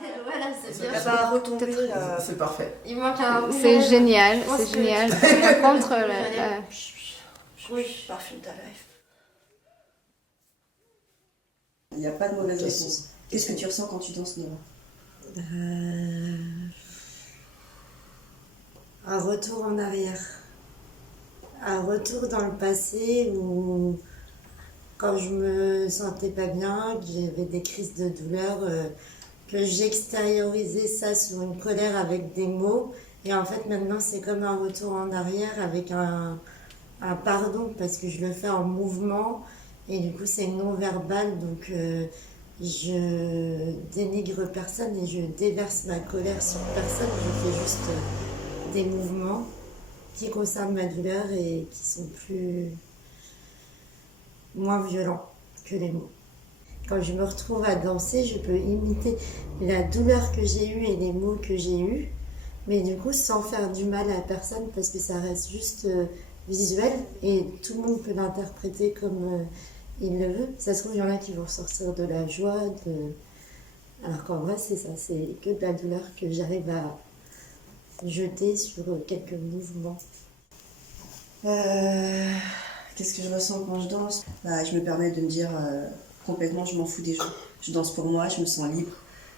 Voilà, c'est bien. Ça va retomber. C'est parfait. Il manque un C'est génial, pense c'est que génial. tu peux- Par contre, Oui, parfume ta life. Il n'y a pas de mauvaise réponse. Qu'est-ce que tu ressens quand tu danses, Nora? Un retour en arrière. Un retour dans le passé où, quand je me sentais pas bien, que j'avais des crises de douleur, que j'extériorisais ça sur une colère avec des mots. Et en fait, maintenant, c'est comme un retour en arrière avec un pardon, parce que je le fais en mouvement. Et du coup, c'est non-verbal, donc je dénigre personne et je déverse ma colère sur personne. Je fais juste des mouvements qui concernent ma douleur et qui sont moins violents que les mots. Quand je me retrouve à danser, je peux imiter la douleur que j'ai eue et les mots que j'ai eus, mais du coup sans faire du mal à personne parce que ça reste juste visuel et tout le monde peut l'interpréter comme il le veut. Ça se trouve, il y en a qui vont ressortir de la joie, alors qu'en vrai c'est ça, c'est que de la douleur que j'arrive à jeter sur quelques mouvements. Qu'est-ce que je ressens quand je danse? Je me permets de me dire complètement, je m'en fous des gens. Je danse pour moi, je me sens libre.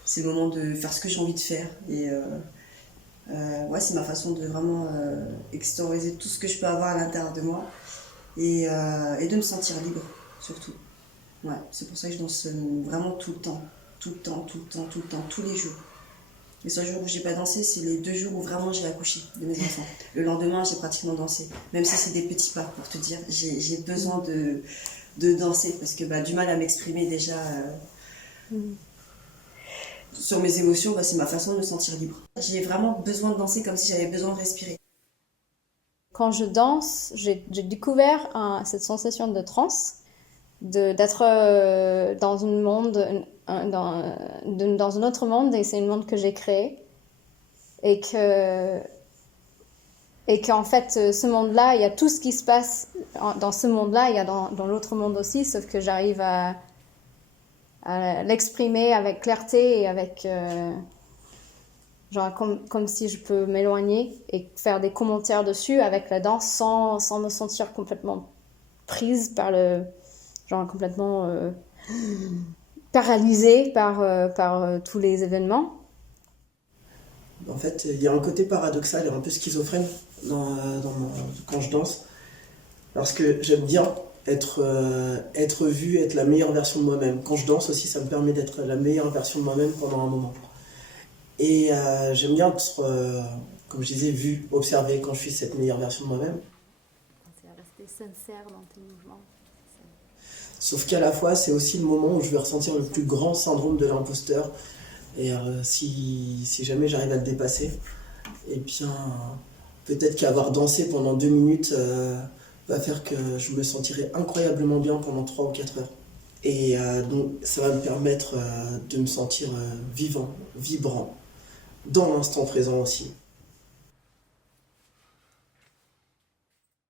C'est le moment de faire ce que j'ai envie de faire. Et ouais, c'est ma façon de vraiment extérioriser tout ce que je peux avoir à l'intérieur de moi et de me sentir libre, surtout. Ouais, c'est pour ça que je danse vraiment tout le temps, tous les jours. Les seuls jours où j'ai pas dansé, c'est les 2 jours où vraiment j'ai accouché de mes enfants. Le lendemain, j'ai pratiquement dansé. Même si c'est des petits pas, pour te dire, j'ai besoin de danser parce que du mal à m'exprimer déjà sur mes émotions, c'est ma façon de me sentir libre. J'ai vraiment besoin de danser comme si j'avais besoin de respirer. quand je danse, j'ai découvert cette sensation de transe, d'être dans un monde, dans un autre monde, et c'est un monde que j'ai créé. Et qu'en fait, ce monde-là, il y a tout ce qui se passe dans ce monde-là, il y a dans l'autre monde aussi, sauf que j'arrive à l'exprimer avec clarté et avec... genre comme si je peux m'éloigner et faire des commentaires dessus avec la danse sans me sentir complètement prise par genre complètement paralysée par tous les événements. En fait, il y a un côté paradoxal et un peu schizophrène quand je danse. Parce que j'aime bien être vu, être la meilleure version de moi-même. Quand je danse aussi, ça me permet d'être la meilleure version de moi-même pendant un moment. Et j'aime bien être, comme je disais, vu, observé quand je suis cette meilleure version de moi-même. C'est rester sincère dans tes mouvements. Sauf qu'à la fois, c'est aussi le moment où je vais ressentir le plus grand syndrome de l'imposteur. Et si jamais j'arrive à le dépasser, et bien peut-être qu'avoir dansé pendant 2 minutes va faire que je me sentirai incroyablement bien pendant 3 ou 4 heures. Et donc ça va me permettre de me sentir vivant, vibrant, dans l'instant présent aussi.